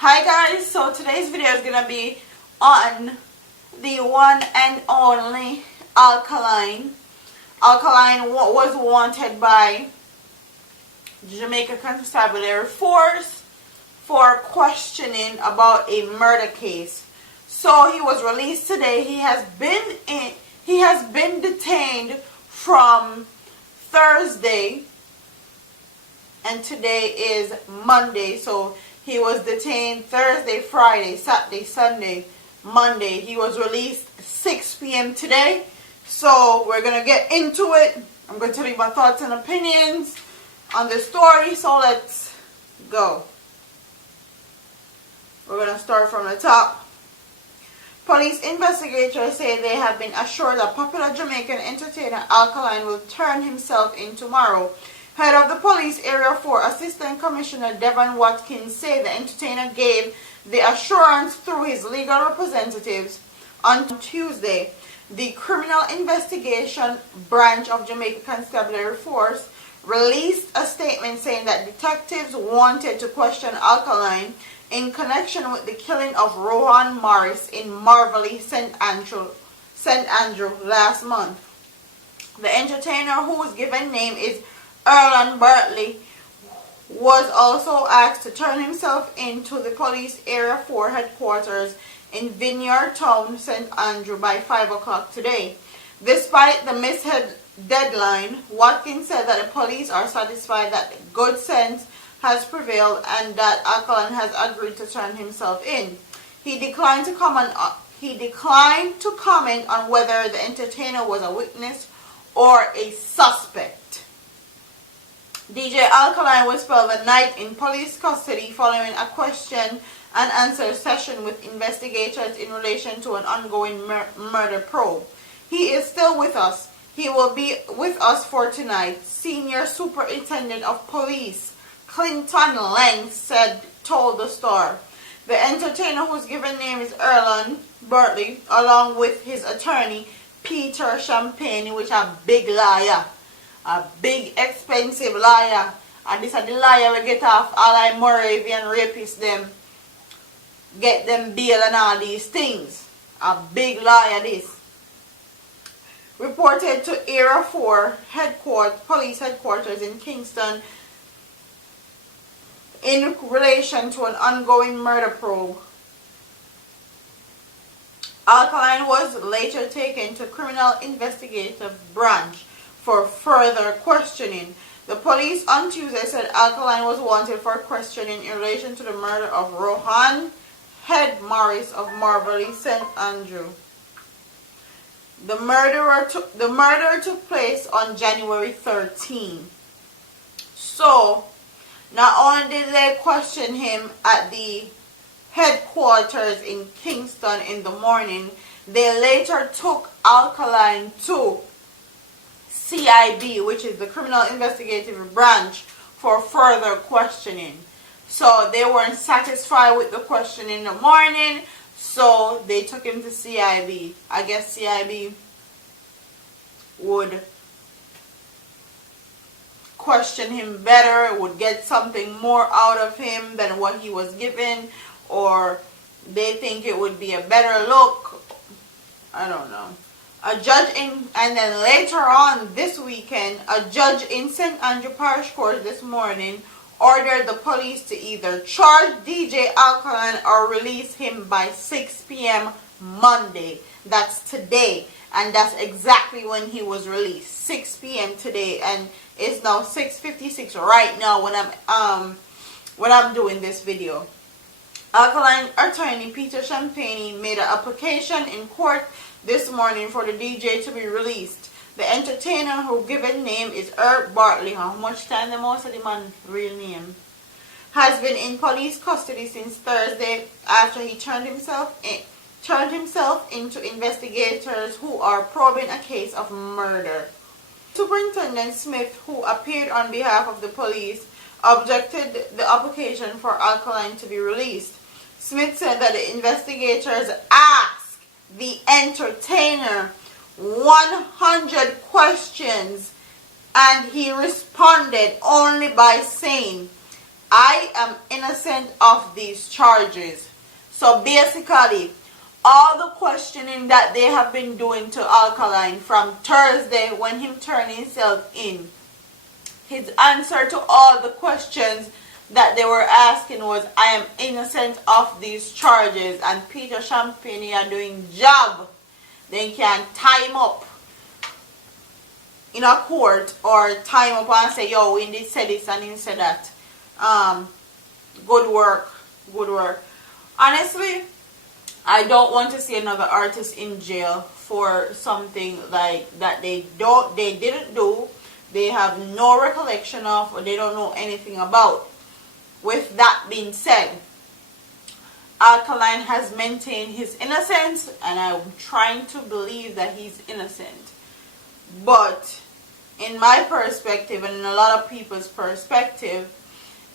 Hi guys, so today's video is gonna be on the one and only Alkaline. Alkaline was wanted by Jamaica Constabulary Force for questioning about a murder case. So he was released today. He has been detained from Thursday, and today is Monday. So he was detained Thursday, Friday, Saturday, Sunday, Monday. He was released 6 p.m. today. So we're going to get into it. I'm going to tell you my thoughts and opinions on the story. So let's go. We're going to start from the top. Police investigators say they have been assured that popular Jamaican entertainer Alkaline will turn himself in tomorrow. Head of the Police Area 4, Assistant Commissioner Devon Watkins, said the entertainer gave the assurance through his legal representatives on Tuesday. The Criminal Investigation Branch of Jamaica Constabulary Force released a statement saying that detectives wanted to question Alkaline in connection with the killing of Rohan Morris in Marvelly, St. Andrew last month. The entertainer, whose given name is Erland Bartley, was also asked to turn himself in to the Police Area 4 headquarters in Vineyard Town, St. Andrew by 5 o'clock today. Despite the missed deadline, Watkins said that the police are satisfied that good sense has prevailed and that Alkaline has agreed to turn himself in. He declined to comment on whether the entertainer was a witness or a suspect. DJ Alkaline was spent the night in police custody following a question and answer session with investigators in relation to an ongoing murder probe. He is still with us. He will be with us for tonight, Senior Superintendent of Police Clinton Lang told the Star. The entertainer, whose given name is Erland Bartley, along with his attorney Peter Champagne, which a big liar, a big expensive liar, and this is the liar we get off all I Moravian rapists them, get them bail and all these things. A big liar this. Reported to Area 4 police headquarters in Kingston in relation to an ongoing murder probe. Alkaline was later taken to Criminal Investigative Branch for further questioning. The police on Tuesday said Alkaline was wanted for questioning in relation to the murder of Rohan Morris of Marvelly, St. Andrew. The murder took place on January 13. So, not only did they question him at the headquarters in Kingston in the morning, they later took Alkaline to CIB, which is the Criminal Investigative Branch, for further questioning. So they weren't satisfied with the question in the morning, so they took him to CIB. I guess CIB would question him better, would get something more out of him than what he was given, or they think it would be a better look. I don't know. And then later on this weekend, a judge in St. Andrew Parish Court this morning ordered the police to either charge DJ Alkaline or release him by 6 p.m. Monday. That's today. And that's exactly when he was released. 6 p.m. today. And it's now 6:56 right now when I'm doing this video. Alkaline attorney Peter Champagne made an application in court this morning for the DJ to be released. The entertainer, whose given name is Erland Bartley, how much time the most of the man's real name, has been in police custody since Thursday after he turned himself into investigators who are probing a case of murder. Superintendent Smith, who appeared on behalf of the police, objected the application for Alkaline to be released. Smith said that the investigators asked the entertainer 100 questions and he responded only by saying, I am innocent of these charges. So basically, all the questioning that they have been doing to Alkaline from Thursday when him turned himself in, his answer to all the questions that they were asking was, I am innocent of these charges, and Peter Champagne are doing job. They can tie him up in a court or tie him up and say, yo, we did say this and he said that. Good work, good work. Honestly, I don't want to see another artist in jail for something like that they didn't do, they have no recollection of, or they don't know anything about. With that being said, Alkaline has maintained his innocence, and I'm trying to believe that he's innocent. But in my perspective, and in a lot of people's perspective,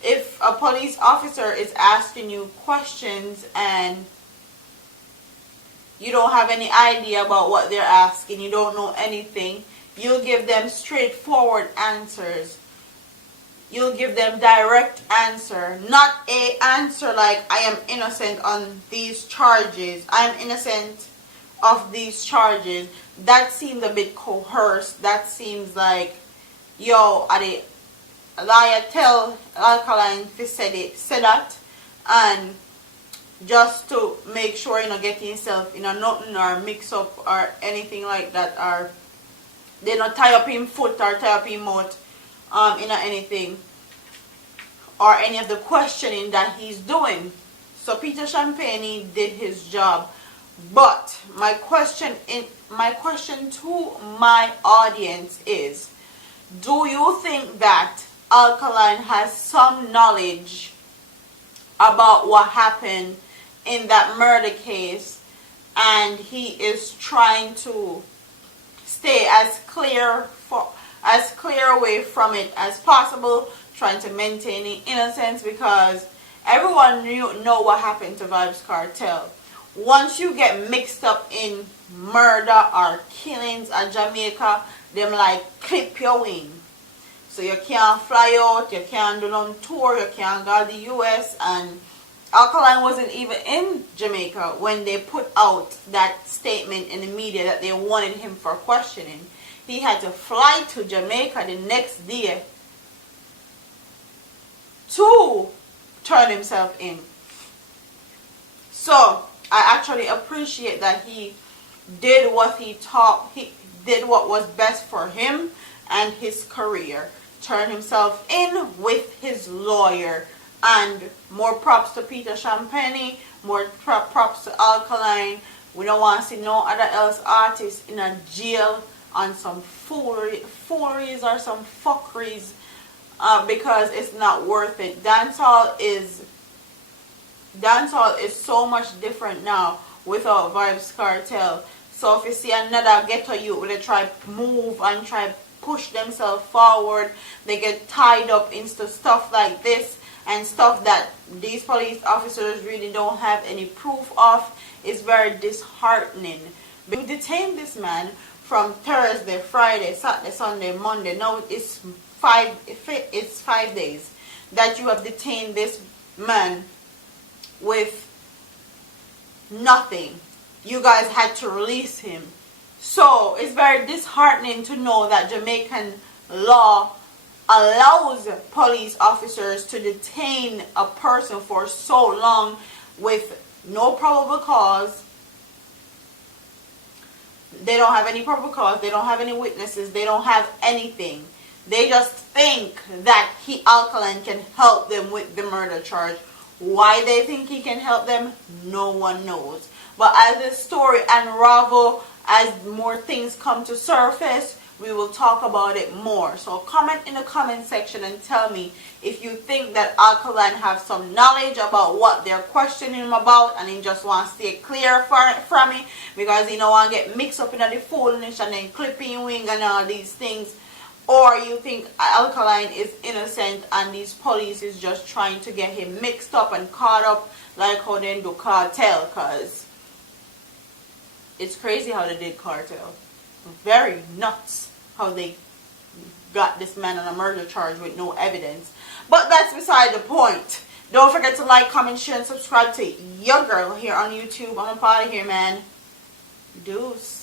if a police officer is asking you questions and you don't have any idea about what they're asking, you don't know anything, you give them straightforward answers. You'll give them direct answer, not a answer like, I am innocent on these charges, I am innocent of these charges. That seemed a bit coerced. That seems like, yo, are they liar tell Alkaline to say that, and just to make sure you know get himself in a nothing or mix up or anything like that, or they not tie up him foot or tie up him mouth in anything or any of the questioning that he's doing. So Peter Champagne did his job. But my question to my audience is, do you think that Alkaline has some knowledge about what happened in that murder case, and he is trying to stay as clear away from it as possible, trying to maintain the innocence, because everyone know what happened to Vybz Kartel. Once you get mixed up in murder or killings at Jamaica, them like clip your wing. So you can't fly out, you can't do no tour, you can't go to the US. And Alkaline wasn't even in Jamaica when they put out that statement in the media that they wanted him for questioning. He had to fly to Jamaica the next day to turn himself in. So I actually appreciate that he did what he did what was best for him and his career. Turn himself in with his lawyer. And more props to Peter Champagne, more props to Alkaline. We don't want to see no other else artists in a jail on some fooleries or some fuckeries, because it's not worth it. Dancehall is so much different now without Vybz Kartel. So if you see another ghetto youth where they try move and try push themselves forward, they get tied up into stuff like this and stuff that these police officers really don't have any proof of, is very disheartening. We detained this man from Thursday, Friday, Saturday, Sunday, Monday. Now it's 5 days that you have detained this man with nothing. You guys had to release him. So it's very disheartening to know that Jamaican law allows police officers to detain a person for so long with no probable cause. They don't have any probable cause. They don't have any witnesses. They don't have anything. They just think that Alkaline can help them with the murder charge. Why they think he can help them, no one knows. But as the story unravels, as more things come to surface, we will talk about it more. So comment in the comment section and tell me if you think that Alkaline have some knowledge about what they're questioning him about, and he just wants to stay clear from it because he don't want to get mixed up in the foolishness and then clipping wing and all these things. Or you think Alkaline is innocent and these police is just trying to get him mixed up and caught up like how they do Cartel, because it's crazy how they did Cartel. Very nuts how they got this man on a murder charge with no evidence. But that's beside the point. Don't forget to like, comment, share, and subscribe to your girl here on YouTube. I'm up out of here, man. Deuce.